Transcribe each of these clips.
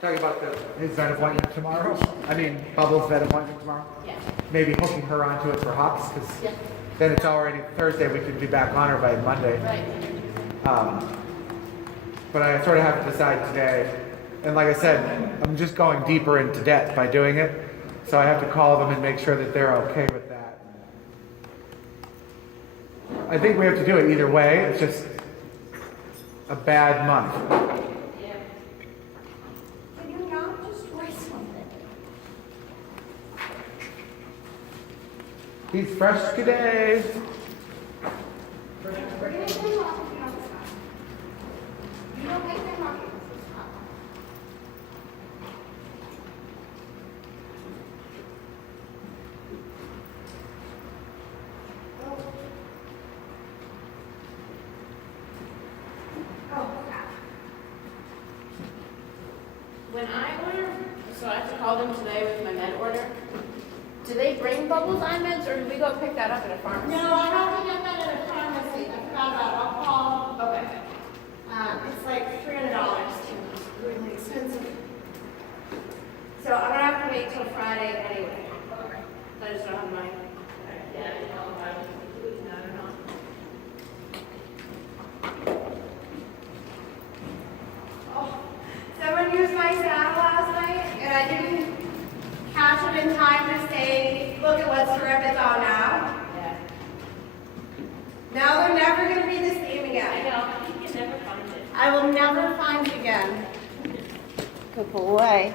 Talking about his vet appointment tomorrow. I mean, Bubbles' vet appointment tomorrow. Yeah. Maybe hooking her onto it for hops, because Yeah. then it's already Thursday. We could be back on her by Monday. Right. But I sort of have to decide today. And like I said, I'm just going deeper into debt by doing it. So I have to call them and make sure that they're okay with that. I think we have to do it either way. It's just a bad month. Yeah. Can you not destroy something? These fresh today. We're gonna do it off if you don't stop. You don't make them off, so stop. Oh, stop. When I order, so I have to call them today with my med order. Do they bring Bubbles eye meds, or do we go pick that up at a pharmacy? No, I have to get that at a pharmacy. I forgot about it. I'll call. Okay. It's like $300 too. It's really expensive. So I'm gonna have to wait till Friday anyway. Okay. So I just don't have my. Yeah, I know. I don't know. Oh, someone used my saddle last night, and I didn't catch it in time to say, look at what syrup it's on now. Yeah. Now they're never gonna be the same I again. know. You can never find it. I will never find it again. Good boy.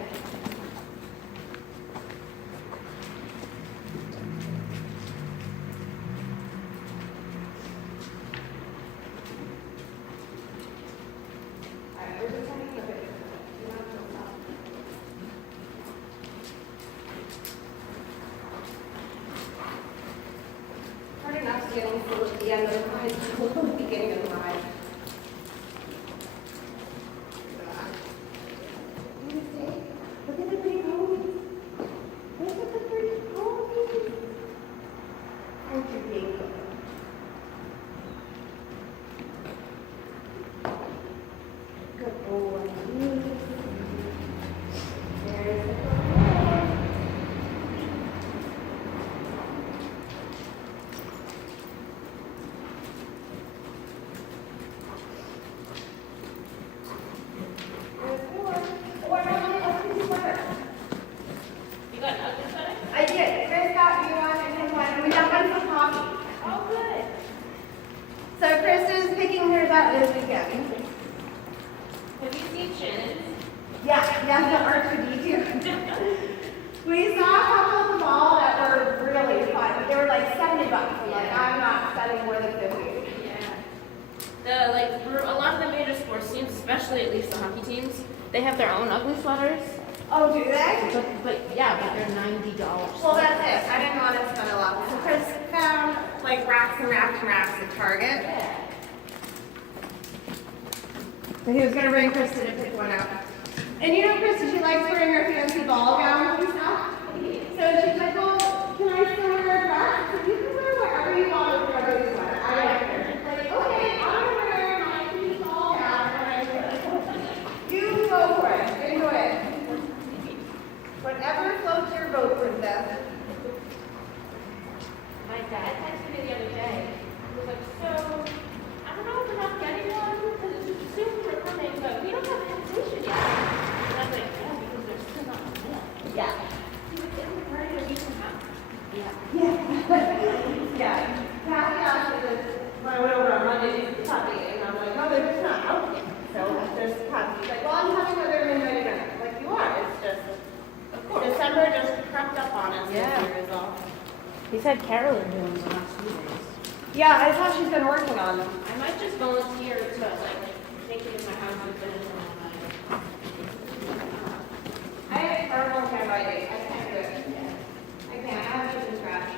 Hard enough getting full at the end of the ride, the beginning of the ride. Look at the pretty ponies. Look at the pretty ponies. Aren't you being good? Good boy. There's the good boy. There's more. Oh, I got my ugly sweater. You got an ugly sweater? I did. Chris got me one and him one, and we got one for coffee. Oh, good. So Chris is picking hers out this weekend. Have you seen Shannon's? Yeah, the R2D2. We saw a couple at the mall that were really fun, but they were like $70. I'm like, I'm not spending more than 50. Yeah. A lot of the major sports teams, especially at least the hockey teams, they have their own ugly sweaters. Oh, do they? But they're $90. Well, that's it. I didn't want to spend a lot. So Chris found like racks and racks and racks at Target. Yeah. So he was gonna bring Kristen to pick one out. And you know, Kristen, she likes wearing her fancy ball gowns and stuff. So she's like, well, can I still wear a dress? So you can wear whatever you want with your ugly sweater. I don't care. She's like, okay, I'm gonna wear my pink ball gown when I wear it. You go for it. Enjoy it. Whatever floats your boat, princess. My dad texted me the other day. He was like, so, I don't know if we're not getting one because it's soon we're coming, but we don't have an invitation yet. And I was like, yeah, because they're still not mail. Yeah. He was like, we're ready to meet them out. Yeah. Yeah. Kathy asked me this when I went over on Monday to the puppy, and I'm like, no, they're just not out yet. So there's puppy. She's like, well, I'm having other men ready to. Like, you are. It's just, Of course. December just crept up on us Yeah. this year is all. He's had Carolyn doing the last few days. Yeah, I thought she's been working on them. I might just volunteer to, take it in my house and finish them all night. I have terrible handwriting. I can't do it. I can't. I have to scratch.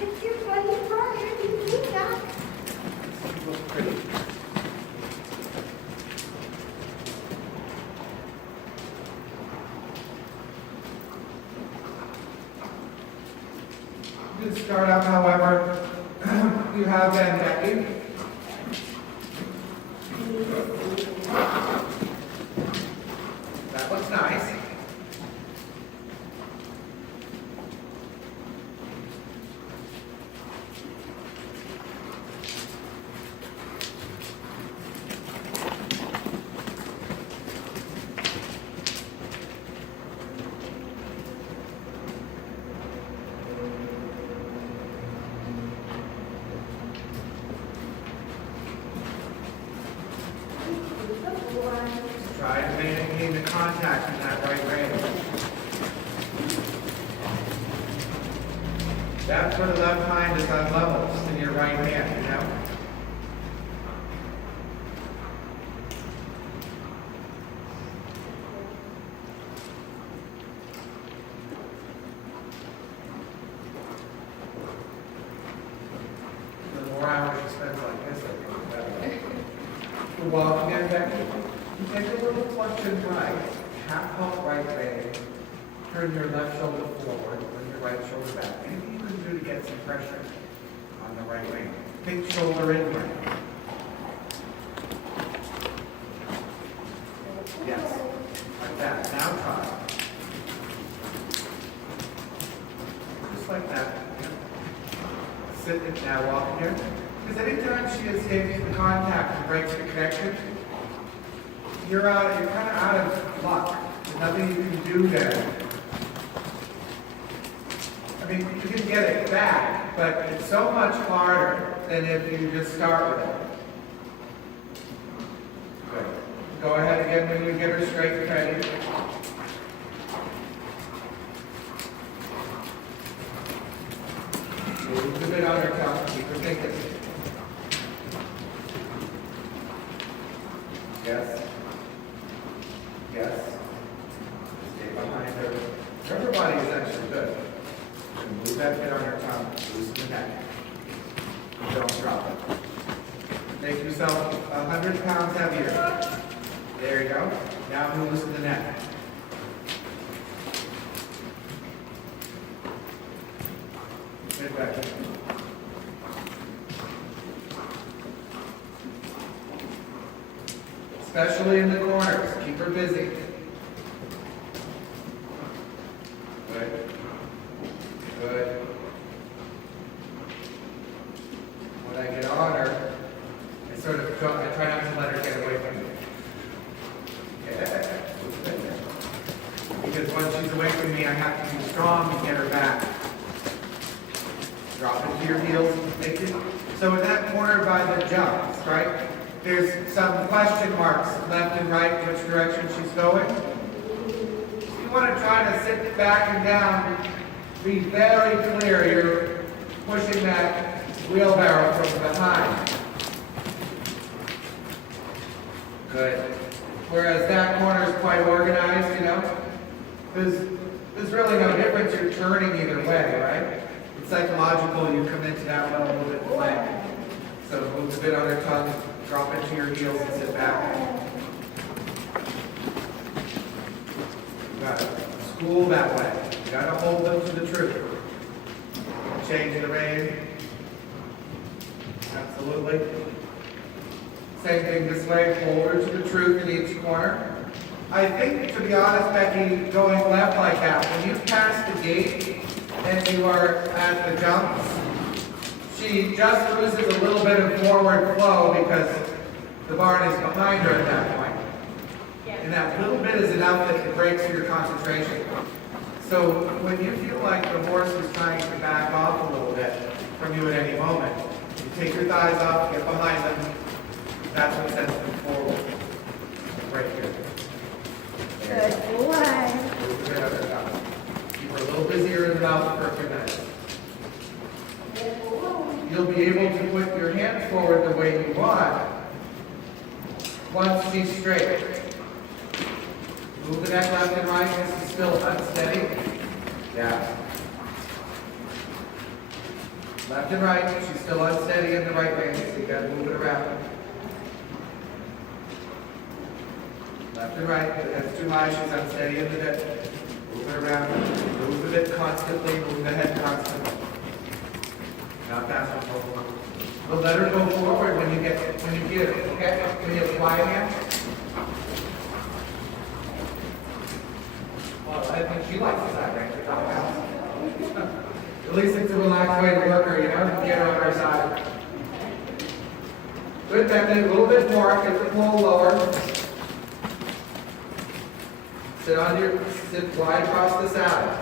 It's your funny brother. You do that. She looks pretty. To start out, however, you have Van Becky. That looks nice. Try to maintain the contact in that right range. That's where the left hand is on level, just in your right hand, you know? The more hours you spend like this, I think the better. You're walking in, Becky. You take a little flexion right, half pump right leg, turn your left shoulder forward, bring your right shoulder back. Anything you can do to get some pressure on the right leg. Think shoulder inward. Yes, like that. Now try. Just like that. Sit it now, walk here. Because anytime she escapes the contact and breaks the connection, you're kind of out of luck. There's nothing you can do there. I mean, you can get it back, but it's so much harder than if you just start with it. Good. Go ahead again when you get her straight and ready. Move a bit on her tongue, keep her thinking. Yes. Yes. Stay behind her. Her body is actually good. And move that bit on your tongue, loosen the neck. Don't drop it. Make yourself 100 pounds heavier. There you go. Now loosen the neck. Sit back. Especially in the corners. Keep her busy. Good. Good. When I get on her, I try not to let her get away from me. Yeah. Because once she's away from me, I have to be strong to get her back. Drop into your heels. Make it. So in that corner by the jumps, right? There's some question marks left and right, which direction she's going. You want to try to sit back and down, be very clear. You're pushing that wheelbarrow from behind. Good. Whereas that corner is quite organized, you know. There's really no difference. You're turning either way, right? It's psychological. You come into that one a little bit flat. So move a bit on her tongue. Drop into your heels and sit back. You gotta school that way. You gotta hold them to the truth. Change the rein. Absolutely. Same thing this way. Hold her to the truth in each corner. I think, to be honest, Becky, going left like that, when you pass the gate and you are at the jumps, she just loses a little bit of forward flow because the barn is behind her at that point. And that little bit is enough that it breaks your concentration. So when you feel like the horse is trying to back off a little bit from you at any moment, you take your thighs up, get behind them. That's what sends them forward. Right here. Good boy. Move the bit of her tongue. Keep her a little busier in the mouth for a few minutes. You'll be able to put your hands forward the way you want once she's straight. Move the neck left and right. This is still unsteady. Yeah. Left and right, she's still unsteady in the right rein, so you gotta move it around. Left and right, if that's too high, she's unsteady in the bit. Move it around, move the bit constantly, move the head constantly. Not fast enough. But let her go forward when you give, okay? When you apply hand. Well, I think she likes the side range, it's not bad. At least it's a relaxed way to work her, you know, get her on our side. Good, Bethany, a little bit more, get the pole lower. Sit wide across the saddle.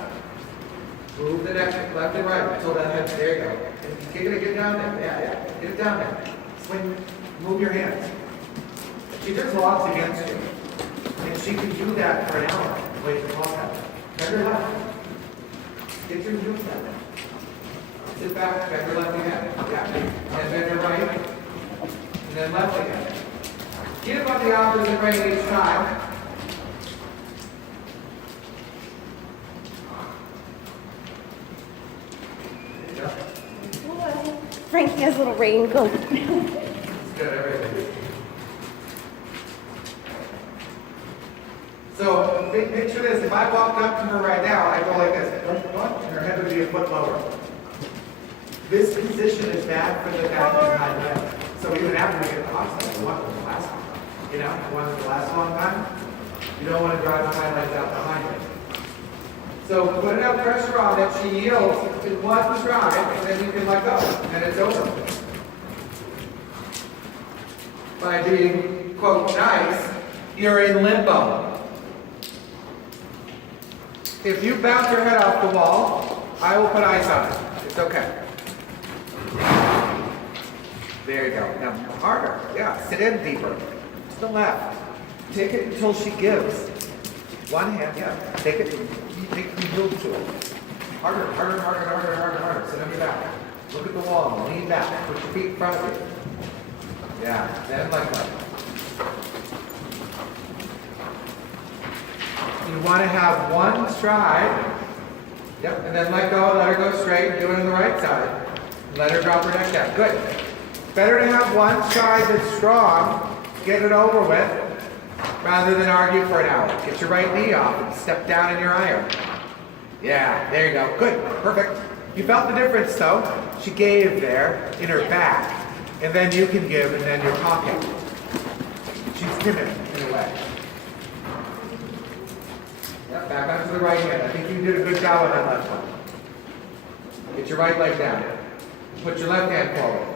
Move the neck left and right until that head, there you go. And you're gonna get down there, yeah, get it down there. Swing, move your hands. She just locks against you. And she can do that for an hour, wait for clock out. Bend her left. Get your moves down there. Sit back, bend her left again, yeah. And bend her right, and then left again. Give on the opposite rein each time. Frankie has a little raincoat. It's good, everything. So, picture this, if I walked up to her right now, I'd go like this, and her head would be a foot lower. This position is bad for the back and behind leg. So even after we get the oxygen, the one will last long. You know, the one will last a long time. You don't want to drive the hind legs out behind it. So put enough pressure on that she yields in one stride, and then you can let go, and it's over. By being, quote, nice, you're in limbo. If you bounce your head off the wall, I will put ice on it. It's okay. There you go. Now harder. Yeah, sit in deeper. To the left. Take it until she gives. One hand, yeah. Take it. You move to it. Harder, harder, harder, harder, harder, harder. Sit on your back. Look at the wall. Lean back. Put your feet in front of you. Yeah. Then like that. You want to have one stride. Yep. And then let go. Let her go straight. Do it on the right side. Let her drop her neck down. Good. Better to have one stride that's strong. Get it over with. Rather than argue for an hour. Get your right knee off and step down in your iron. Yeah, there you go. Good, perfect. You felt the difference though. She gave there in her back. And then you can give and then your pocket. She's timid in a way. Yeah, back onto the right hand. I think you did a good job on that left one. Get your right leg down. Put your left hand forward.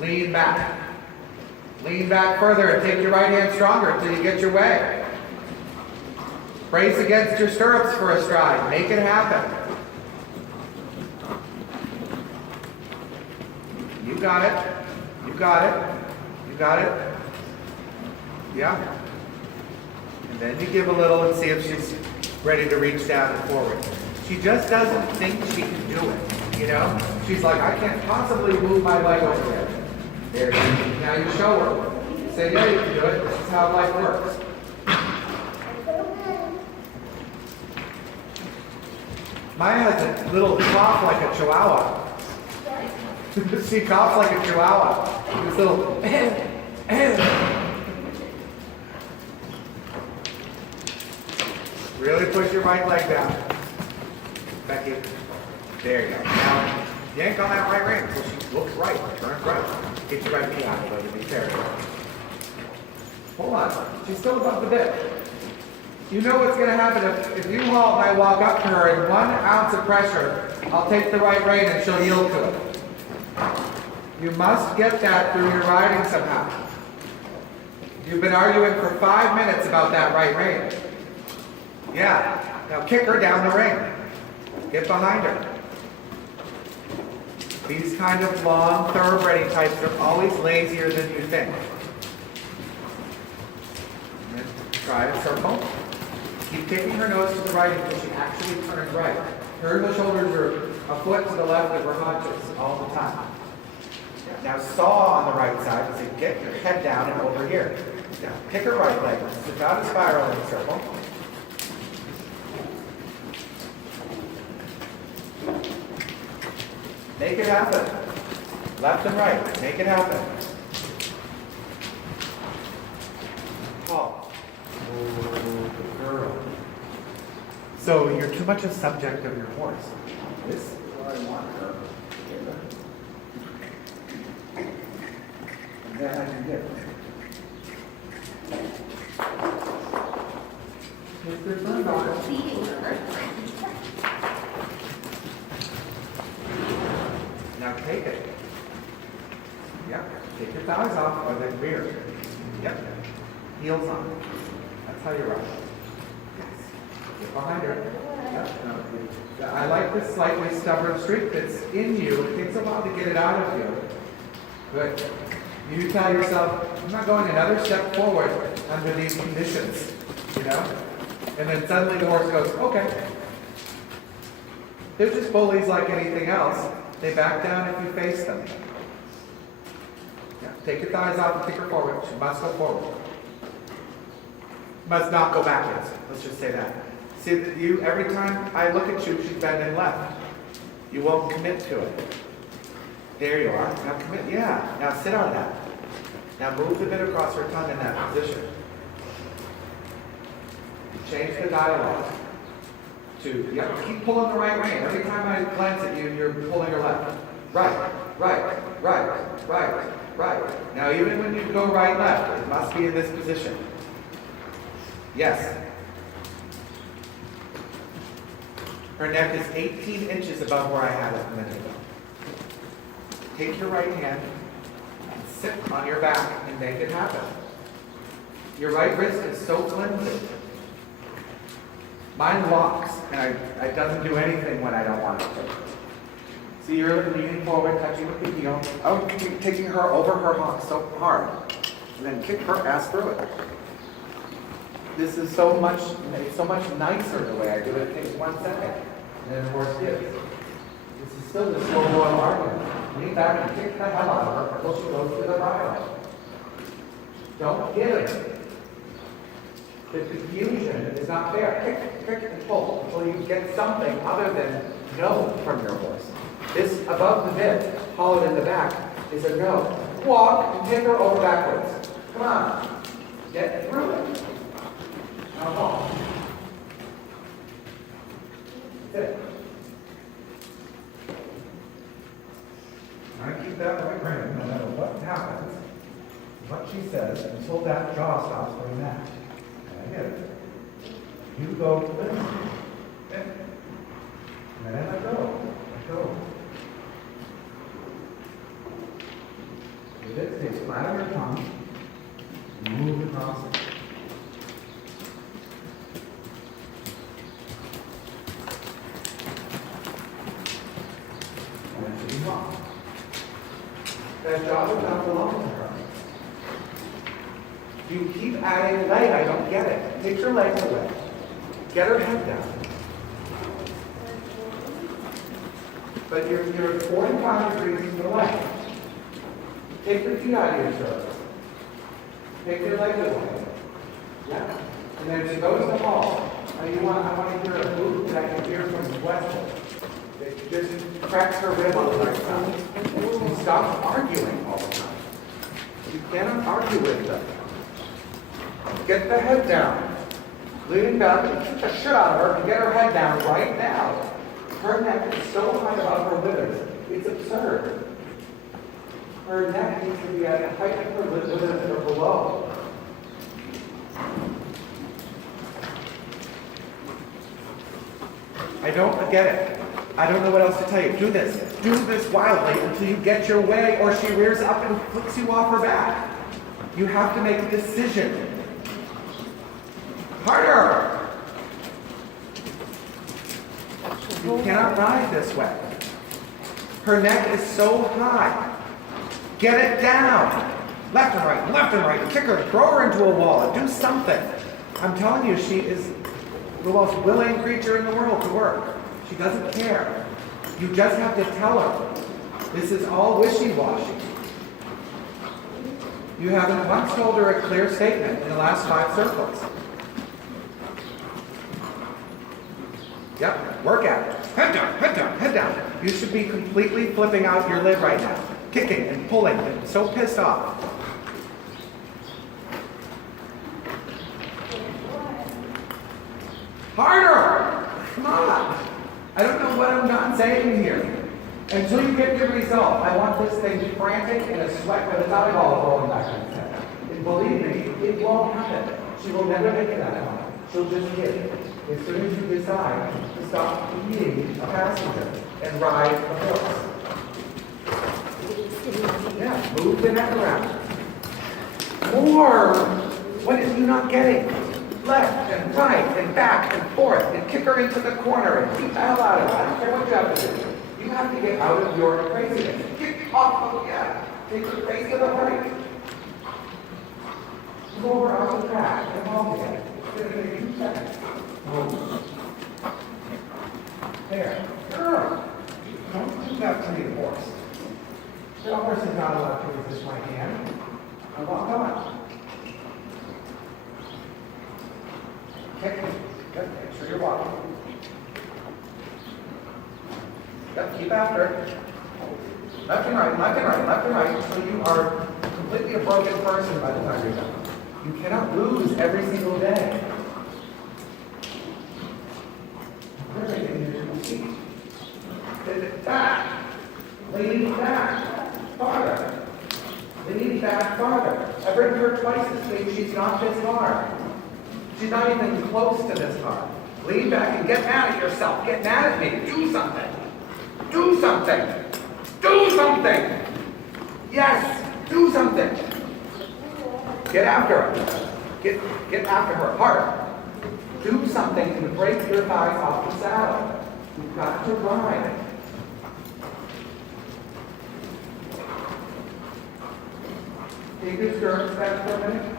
Lean back. Lean back further and take your right hand stronger until you get your way. Brace against your stirrups for a stride. Make it happen. You got it. You got it. You got it. Yeah. And then you give a little and see if she's ready to reach down and forward. She just doesn't think she can do it. You know? She's like, I can't possibly move my leg over there. There you go. Now you show her. Say, yeah, you can do it. This is how life works. Mine has a little cough like a chihuahua. She coughs like a chihuahua. This little. Really push your right leg down. Becky. There you go. Now, yank on that right rein until she looks right. Turn right. Get your right knee out of it to be fair. Hold on. She's still above the bit. You know what's going to happen if you halt and I walk up to her and 1 ounce of pressure, I'll take the right rein and she'll yield to it. You must get that through your riding somehow. You've been arguing for 5 minutes about that right rein. Yeah. Now kick her down the ring. Get behind her. These kind of long, thoroughbred types are always lazier than you think. And then try a circle. Keep kicking her nose to the right until she actually turns right. Turn the shoulders are a foot to the left of her haunches all the time. Now saw on the right side and say, get your head down and over here. Now kick her right leg. This is not a spiraling circle. Make it happen. Left and right, make it happen. Paul. Oh, good girl. So you're too much a subject of your horse. This is where I want her. And then I can get her. Mr. Sundar. Feeding her. Now take it. Yep. Take your thighs off or the rear. Yep. Heels on. That's how you rush. Yes. Get behind her. Yep. No. I like this slightly stubborn streak that's in you. It takes a while to get it out of you. Good. You tell yourself, I'm not going another step forward under these conditions. You know? And then suddenly the horse goes, okay. They're just bullies like anything else. They back down if you face them. Yeah, take your thighs off and kick her forward. She must go forward. Must not go backwards. Let's just say that. See that you every time I look at you, she's bending left. You won't commit to it. There you are. Now commit. Yeah. Now sit on that. Now move the bit across her tongue in that position. Change the dialogue. Yep, keep pulling the right rein. Every time I glance at you, you're pulling your left. Right, right, right, right, right. Now even when you go right, left, it must be in this position. Yes. Her neck is 18 inches above where I had it a minute ago. Take your right hand and sit on your back and make it happen. Your right wrist is so flimsy. Mine locks, and it doesn't do anything when I don't want it to. See, you're leaning forward, touching with the heel. Oh, taking her over her hock so hard. And then kick her ass through it. This is so much nicer the way I do it. It takes 1 second. And then the horse gives. This is still the slow boil argument. Lean back and kick the hell out of her until she goes to the bridle. Don't give. The confusion is not fair. Kick and pull until you get something other than no from your horse. This above the bit, hollowed in the back, is a no. Walk and take her over backwards. Come on. Get through it. Now walk. That's it. I keep that right rein, no matter what happens, what she says, until that jaw stops doing that. I get it. You go to this. Okay. And then I go. With it, stay flat on your tongue. And move across it. And then she walks. That jaw does not belong to her. You keep adding leg, I don't get it. Take your legs away. Get her head down. But you're 45 degrees to the left. Take your feet out of your stirrups. Take your legs away. Yeah. And then she goes to the hall. I want to hear a boot that I can hear from the west. It just cracks her rib on the right side. And stop arguing all the time. You cannot argue with them. Get the head down. Leaning back and kick the shit out of her and get her head down right now. Her neck is so high above her withers. It's absurd. Her neck needs to be at the height of her withers or below. I don't get it. I don't know what else to tell you. Do this wildly until you get your way or she rears up and flicks you off her back. You have to make a decision. Harder! You cannot ride this way. Her neck is so high. Get it down. Left and right. Kick her, throw her into a wall, and do something. I'm telling you, she is the most willing creature in the world to work. She doesn't care. You just have to tell her. This is all wishy-washy. You haven't once told her a clear statement in the last 5 circles. Yep, work at it. Head down, head down, head down. You should be completely flipping out your lid right now. Kicking and pulling and so pissed off. Harder! Come on! I don't know what I'm not saying here. Until you get good result, I want this thing frantic and a sweat with a volleyball rolling back in its head. And believe me, it won't happen. She will never make it that far. She'll just hit. As soon as you decide to stop being a passenger and ride a horse. Yeah, move the neck around. More! What is you not getting? Left and right and back and forth and kick her into the corner and keep the hell out of it. I don't care what you have to do. You have to get out of your craziness. Get off of, yeah. Take your crazy to the right. Go over on the track and all together. It's going to take 2 seconds. Move. There. Girl. Don't do that to me, horse. The horse is not allowed to resist my hand. Come on. Okay. Good. Make sure you're walking. Good. Keep after it. Left and right, left and right, left and right, so you are completely a broken person by the time you're done. You cannot lose every single day. Everything is your feet. Back. Lean back. Farther. Lean back farther. I bring her twice as big. She's not this hard. She's not even close to this hard. Lean back and get mad at yourself. Get mad at me. Do something. Do something. Do something. Yes. Do something. Get after her. Get after her. Harder. Do something to break your thighs off the saddle. You've got to ride. Take your skirts back for a minute.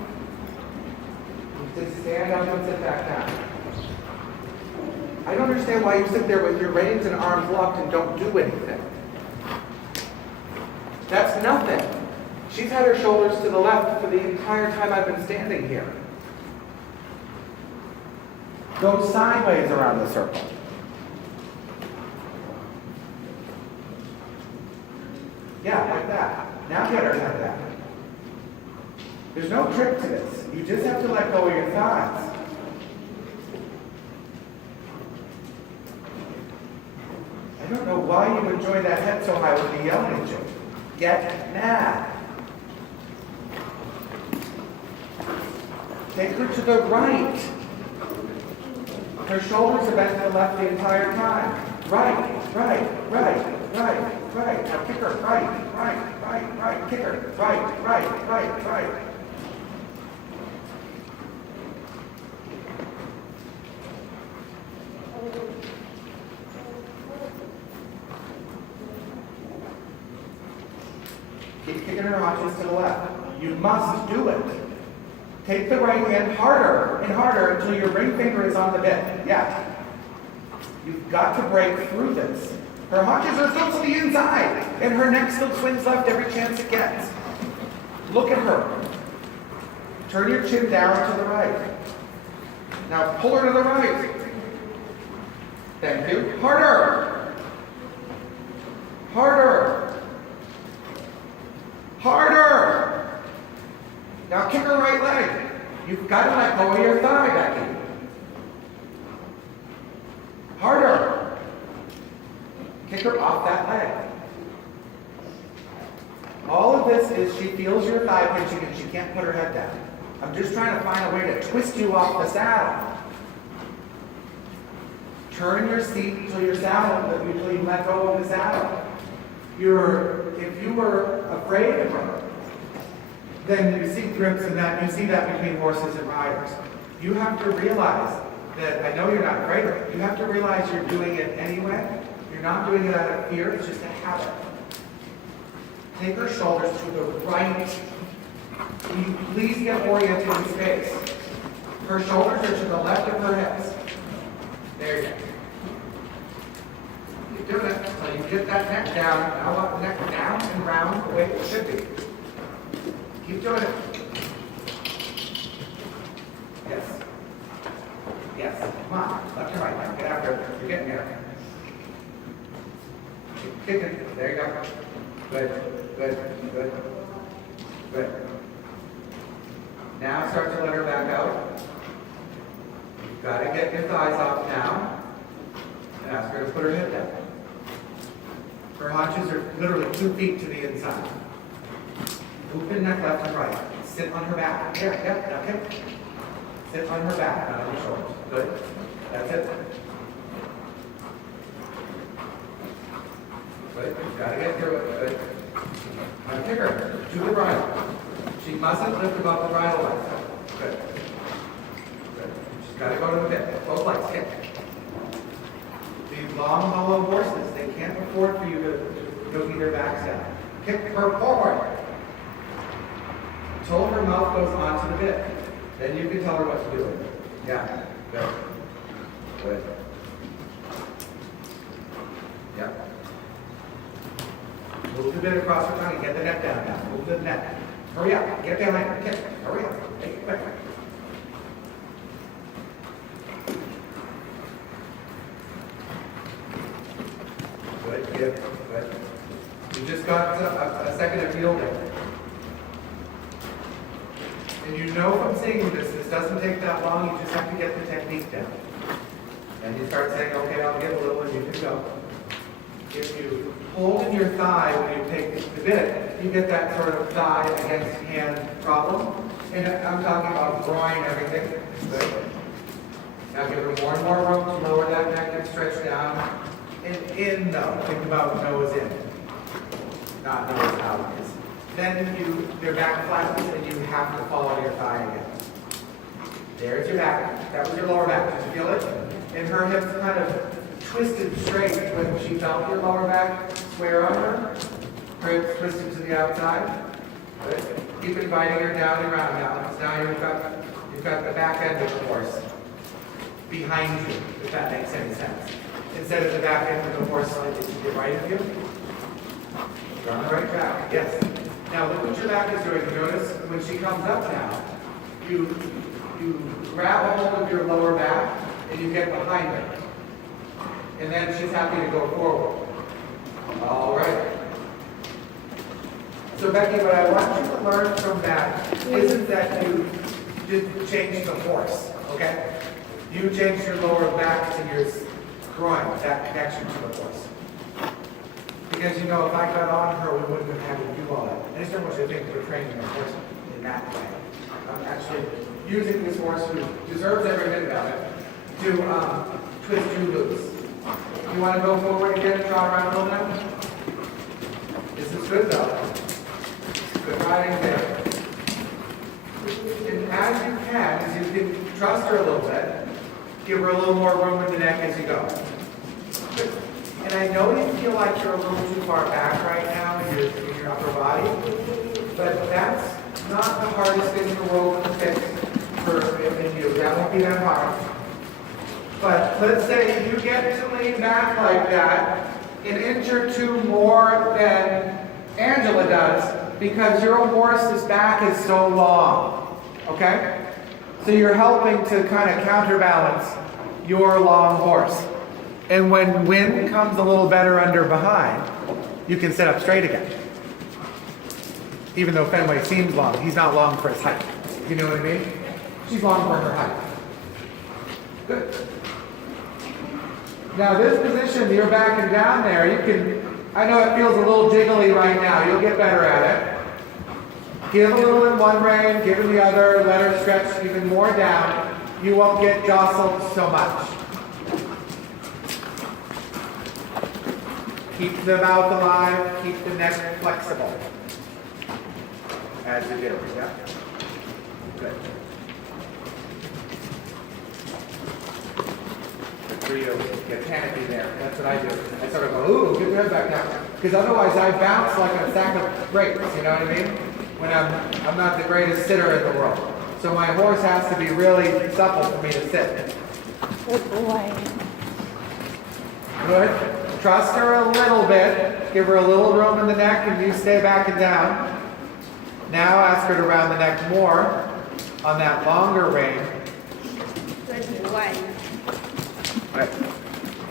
Just stand up and sit back down. I don't understand why you sit there with your reins and arms locked and don't do anything. That's nothing. She's had her shoulders to the left for the entire time I've been standing here. Go sideways around the circle. Yeah, like that. Now get her like that. There's no trick to this. You just have to let go of your thighs. I don't know why you enjoy that head so high with the yelling at you. Get mad. Take her to the right. Her shoulders are bent to the left the entire time. Right, right, right, right, right. Now kick her. Right, right, right, right. Kick her. Right, right, right, right. Keep kicking her haunches to the left. You must do it. Take the right hand harder and harder until your ring finger is on the bit. Yeah. You've got to break through this. Her haunches are still to the inside, and her neck still twins left every chance it gets. Look at her. Turn your chin down to the right. Now pull her to the right. Thank you. Harder. Harder. Harder! Now kick her right leg. You've got to let go of your thigh, Becky. Harder! Kick her off that leg. All of this is she feels your thigh pinching and she can't put her head down. I'm just trying to find a way to twist you off the saddle. Turn your seat until your saddle, until you let go of the saddle. If you were afraid of her, then you see grips and that, you see that between horses and riders. You have to realize that, I know you're not afraid of it, you have to realize you're doing it anyway. You're not doing it out of fear, it's just a habit. Take her shoulders to the right. Will you please get oriented in space? Her shoulders are to the left of her hips. There you go. Keep doing it until you get that neck down. Now let the neck down and round the way it should be. Keep doing it. Yes. Yes. Come on. Left and right. Now get after it. You're getting there. Kick it. There you go. Good, good, good, good. Now start to let her back out. You've got to get your thighs off now. And ask her to put her hip down. Her haunches are literally 2 feet to the inside. Open neck left and right. Sit on her back. There, yeah, okay. Sit on her back, not on your shoulders. Good. That's it. Good. You've got to get through it. Good. Now kick her to the bridle. She mustn't lift above the bridle like that. Good. Good. She's got to go to the bit. Both legs. Kick. These long, hollow horses, they can't afford for you to go get their backs down. Kick her forward. Until her mouth goes onto the bit. Then you can tell her what to do. Yeah. Good. Good. Yep. Move the bit across her tongue. Get the neck down now. Move the neck. Hurry up. Get behind her. Kick. Hurry up. Make it quick. Good. Good. Good. You just got a second of fielding. And you know from seeing this doesn't take that long. You just have to get the technique down. And you start saying, okay, I'll get a little and you can go. If you hold in your thigh when you take the bit, you get that sort of thigh against hand problem. And I'm talking about groin, everything. Good. Now give her more and more room to lower that neck and stretch down. And in though, think about nose in, not nose out. Then your back flattens and you have to follow your thigh again. There's your back. That was your lower back. Did you feel it? And her hips kind of twisted straight when she felt your lower back square on her. Her hips twisted to the outside. Good. Keep inviting her down and around now. Because now you've got the back end of the horse behind you, if that makes any sense. Instead of the back end of the horse slightly to the right of you. You're on the right track. Yes. Now look what your back is doing. Notice when she comes up now, you grab a hold of your lower back and you get behind her. And then she's happy to go forward. All right. So Becky, what I want you to learn from that isn't that you didn't change the horse, okay? You changed your lower back to your groin, that connection to the horse. Because, you know, if I got on her, we wouldn't have had to do all that. I just don't want you to think we're training a horse in that way. I'm actually using this horse who deserves every minute of it to twist you loose. You want to go forward again and trot around a little bit? This is good though. Good riding there. And as you can, as you can trust her a little bit, give her a little more room in the neck as you go. Good. And I know you feel like you're a little too far back right now in your upper body, but that's not the hardest thing in the world to fix in you. That won't be that hard. But let's say you get to lean back like that an inch or two more than Angela does because your horse's back is so long, okay? So you're helping to kind of counterbalance your long horse. And when wind comes a little better under behind, you can sit up straight again. Even though Fenway seems long, he's not long for his height. You know what I mean? She's long for her height. Good. Now this position, you're backing down there, you can, I know it feels a little jiggly right now, you'll get better at it. Give a little in one rein, give in the other, let her stretch even more down. You won't get jostled so much. Keep the mouth alive, keep the neck flexible. As you do, yeah? Good. For you to get panicky there. That's what I do. I sort of go, ooh, get your head back down. Because otherwise I bounce like a sack of grapes, you know what I mean? When I'm not the greatest sitter in the world. So my horse has to be really supple for me to sit. Good boy. Good. Trust her a little bit. Give her a little room in the neck and you stay back and down. Now ask her to round the neck more on that longer rein. Good boy. Right.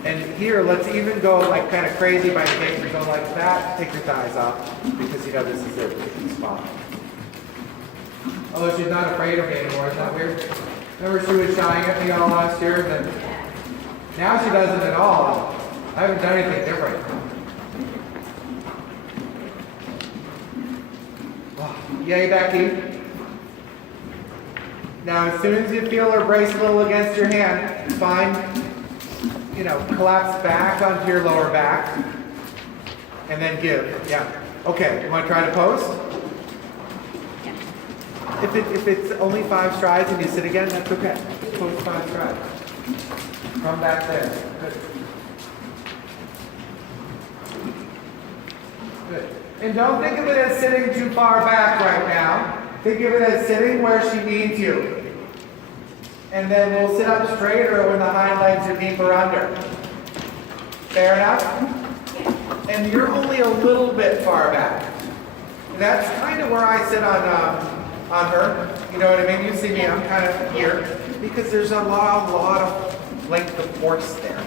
And here, let's even go like kind of crazy by the gate. You're going like that. Take your thighs off because you know this is their weak spot. Although she's not afraid of me anymore. Isn't that weird? Remember she was shying at me all last year, and then now she doesn't at all. I haven't done anything different. Yay, Becky. Now, as soon as you feel her brace a little against your hand, find, collapse back onto your lower back, and then give. Yeah. Okay, you want to try to post? If it's only 5 strides and you sit again, that's okay. Just post 5 strides. Come back there. Good. Good. And don't think of it as sitting too far back right now. Think of it as sitting where she needs you. And then we'll sit up straighter when the hind legs are deeper under. Fair enough? And you're only a little bit far back. That's kind of where I sit on her. You know what I mean? You see me, I'm kind of here. Because there's a lot of length of force there.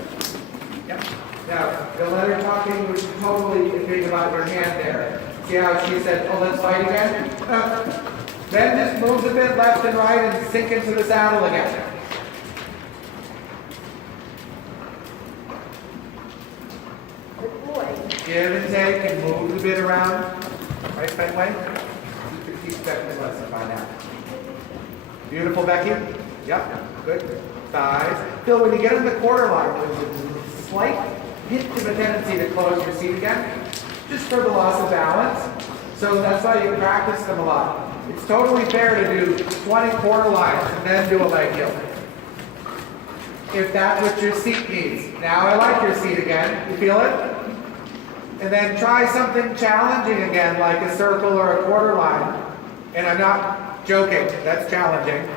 Yep. Now, the letter talking was totally think about your hand there. See how she said, oh, let's fight again? Then just move a bit left and right and sink into the saddle again. Good boy. Give and take and move a bit around. Right, Fenway? You could teach Becky a lesson by now. Beautiful, Becky. Yep, good. Thighs. Phil, when you get in the quarter line, there's a slight hint of a tendency to close your seat again, just for the loss of balance. So that's why you practice them a lot. It's totally fair to do 20 quarter lines and then do a leg heel. If that's what your seat needs. Now I like your seat again. You feel it? And then try something challenging again, like a circle or a quarter line. And I'm not joking, that's challenging.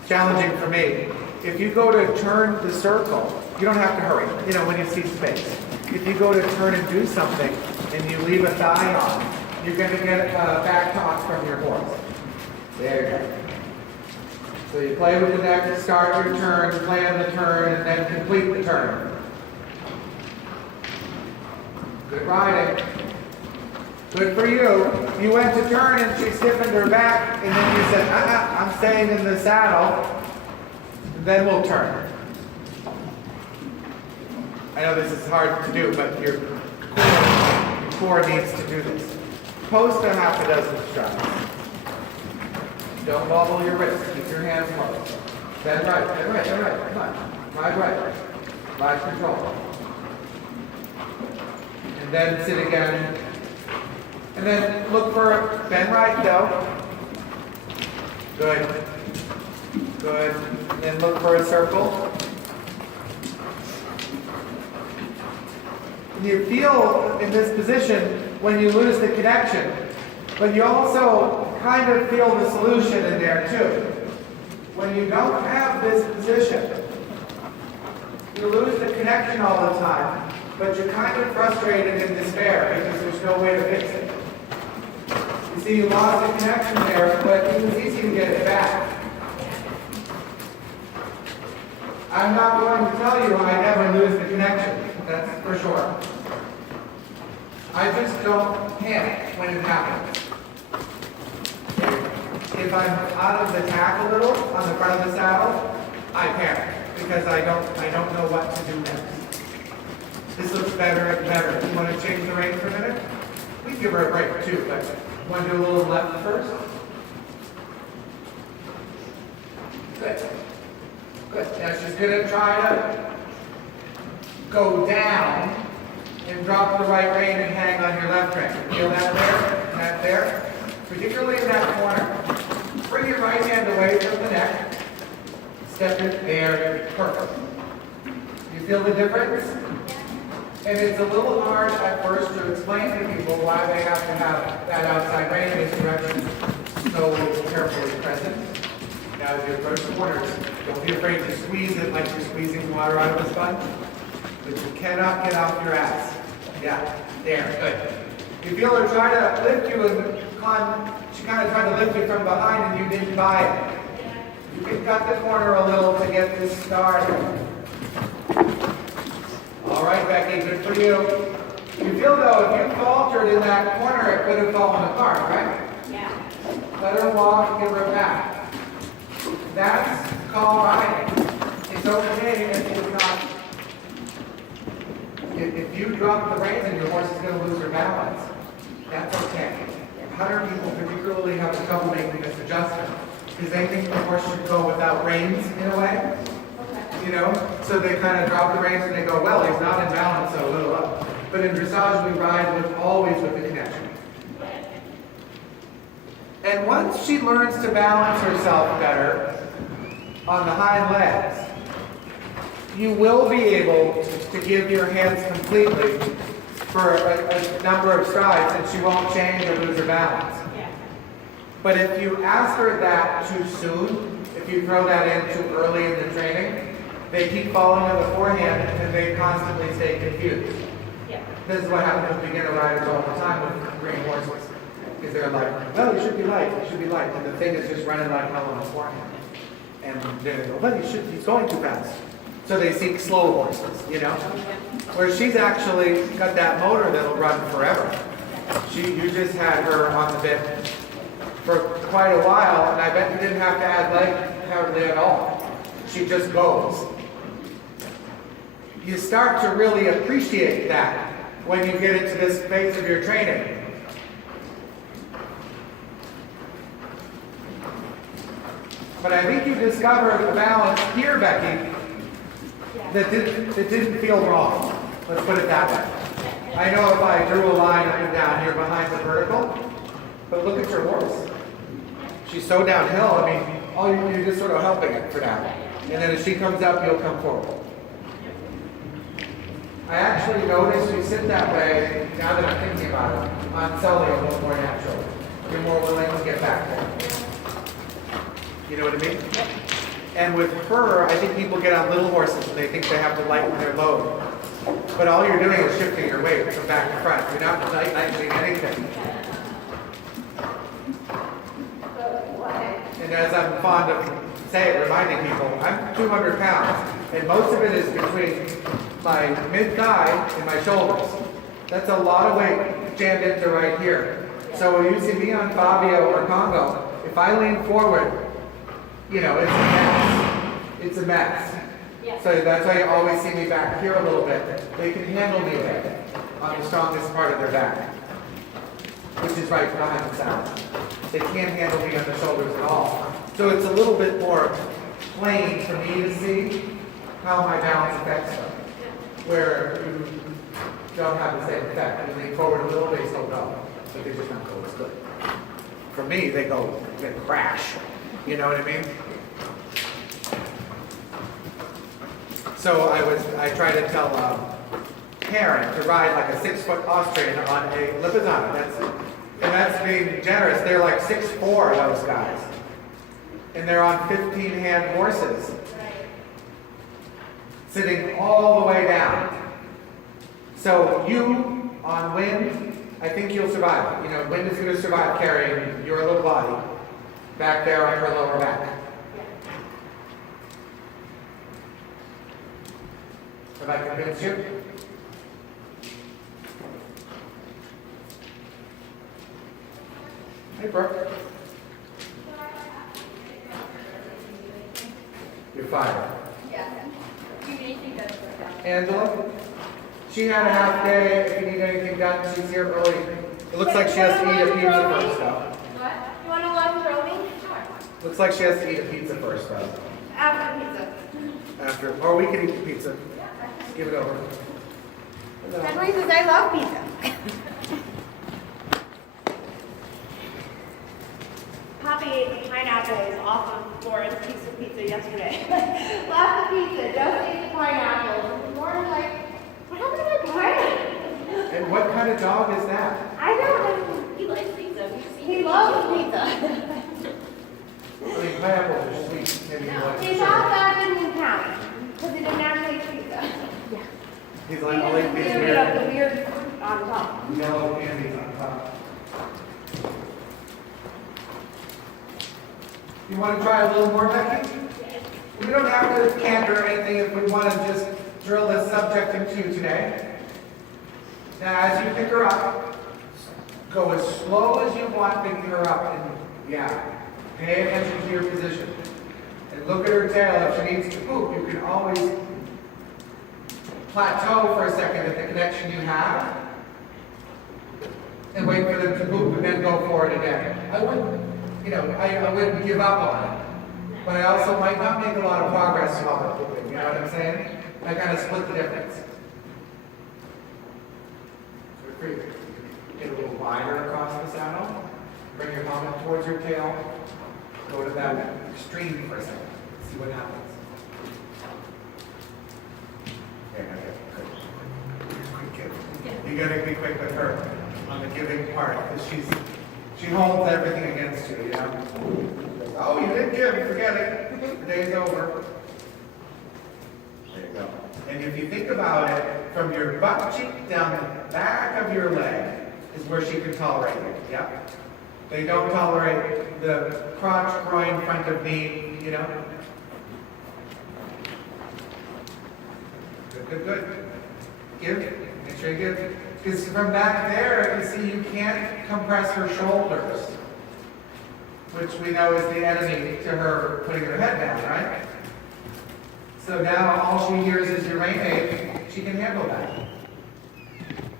It's challenging for me. If you go to turn the circle, you don't have to hurry, when you see space. If you go to turn and do something and you leave a thigh on, you're going to get a back toss from your horse. There you go. So you play with the neck to start your turn, plan the turn, and then complete the turn. Good riding. Good for you. You went to turn and she stiffened her back, and then you said, I'm staying in the saddle. And then we'll turn. I know this is hard to do, but your core needs to do this. Post a half a dozen strides. Don't wobble your wrist. Keep your hands closed. Bend right, bend right, bend right. Come on. Ride right. Ride control. And then sit again. And then look for bend right, though. Good. Good. And then look for a circle. You feel in this position when you lose the connection, but you also kind of feel the solution in there too. When you don't have this position, you lose the connection all the time, but you're kind of frustrated and despair because there's no way to fix it. You see, you lost the connection there, but it was easy to get it back. I'm not going to tell you I never lose the connection. That's for sure. I just don't panic when it happens. If I'm out of the tack a little on the front of the saddle, I panic because I don't know what to do next. This looks better and better. You want to change the rein for a minute? We can give her a break too, but you want to do a little left first? Good. Good. Now she's going to try to go down and drop the right rein and hang on your left rein. Feel that there? And that there? Particularly in that corner. Bring your right hand away from the neck. Step it there. Perfect. You feel the difference? And it's a little hard at first to explain to people why they have to have that outside rein in this direction so carefully present. Now as you approach the corners, don't be afraid to squeeze it like you're squeezing water out of a sponge. But you cannot get off your ass. Yeah, there, good. You feel her try to lift you and she kind of tried to lift you from behind and you didn't buy it. You can cut the corner a little to get this started. All right, Becky, good for you. You feel though, if you faltered in that corner, it could have fallen apart, right? Yeah. Let her walk, give her back. That's called riding. It's okay if it's not. If you drop the reins and your horse is going to lose her balance, that's okay. Hunter people particularly have trouble making this adjustment because they think the horse should go without reins in a way. You know, so they kind of drop the reins and they go, well, he's not in balance, so a little up. But in dressage, we ride with always with the connection. And once she learns to balance herself better on the hind legs, you will be able to give your hands completely for a number of strides, and she won't change or lose her balance. Yeah. But if you ask her that too soon, if you throw that in too early in the training, they keep falling on the forehand and they constantly stay confused. Yeah. This is what happens with beginner riders all the time with green horses. Because they're like, well, you should be light, you should be light. And the thing is just running like hell on his forehand. And then they go, well, he's going too fast. So they seek slow horses, you know? Where she's actually got that motor that'll run forever. You just had her on the bit for quite a while, and I bet you didn't have to add leg hardly at all. She just goes. You start to really appreciate that when you get into this phase of your training. But I think you discovered a balance here, Becky, that didn't feel wrong. Let's put it that way. I know if I drew a line up and down here behind the vertical, but look at your horse. She's so downhill, I mean, you're just sort of helping it for now. And then as she comes up, you'll come forward. I actually noticed you sit that way, now that I'm thinking about it, on Sully a little more natural. You're more willing to get back there. You know what I mean? And with her, I think people get on little horses and they think they have to lighten their load. But all you're doing is shifting your weight from back to front. You're not lightening anything. And as I'm fond of reminding people, I'm 200 pounds. And most of it is between my mid-thigh and my shoulders. That's a lot of weight jammed into right here. So when you see me on Fabio or Congo, if I lean forward, you know, it's a mess. It's a mess. Yeah. So that's why you always see me back here a little bit. They can handle me there on the strongest part of their back, which is right behind the saddle. They can't handle me on the shoulders at all. So it's a little bit more plain for me to see how my balance affects them, where you don't have the same effect. I mean, they forward a little, they still go, but they just don't go as good. For me, they crash. You know what I mean? So I try to tell Karen to ride like a 6-foot Austrian on a Lipizzaner. That's being generous. They're like 6'4", those guys. And they're on 15-hand horses. Sitting all the way down. So you, on wind, I think you'll survive. You know, wind is going to survive carrying your little body back there on her lower back. Have I convinced you? Hey, Brooke. You're fired. Yeah. You need to go to Angela? She had a half day. If you need anything done, she's here early. It looks like she has to eat a pizza first, though. What? You want to lunch roaming? Sure. Looks like she has to eat a pizza first, though. After pizza. After, or we can eat the pizza. Give it over. That's reasons I love pizza. Poppy ate the pineapples off of Lauren's piece of pizza yesterday. Left the pizza, just ate the pineapples. And Lauren's like, what happened to my pineapple? And what kind of dog is that? I don't know. He likes pizza. He loves pizza. I mean, pineapples are sweet. Maybe he likes He the thought sugar. that didn't count because he didn't actually eat pizza. He's He like, I'll eat doesn't these feel the weird weird on top. yellow candies on top. You want to try a little more, Becky? We don't have to canter or anything if we want to just drill this subject into you today. Now, as you pick her up, go as slow as you want picking her up. And yeah, pay attention to your position. And look at her tail. If she needs to poop, you can always plateau for a second at the connection you have and wait for them to poop and then go for it again. I wouldn't give up on it. But I also might not make a lot of progress while they're pooping. You know what I'm saying? I kind of split the difference. So for you, get a little wider across the saddle. Bring your helmet towards your tail. Go to that extreme for a second. See what happens. Okay, quick kid. You gotta be quick with her on the giving part because she holds everything against you, you know? Oh, you didn't give, forget it. The day's over. There you go. And if you think about it, from your butt cheek down the back of your leg is where she can tolerate you. Yep. They don't tolerate the crotch, groin, front of knee, you know? Good. Give. Make sure you give. Because from back there, you see you can't compress her shoulders, which we know is the enemy to her putting her head down, right? So now all she hears is your rein aid. She can handle that.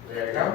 There you go.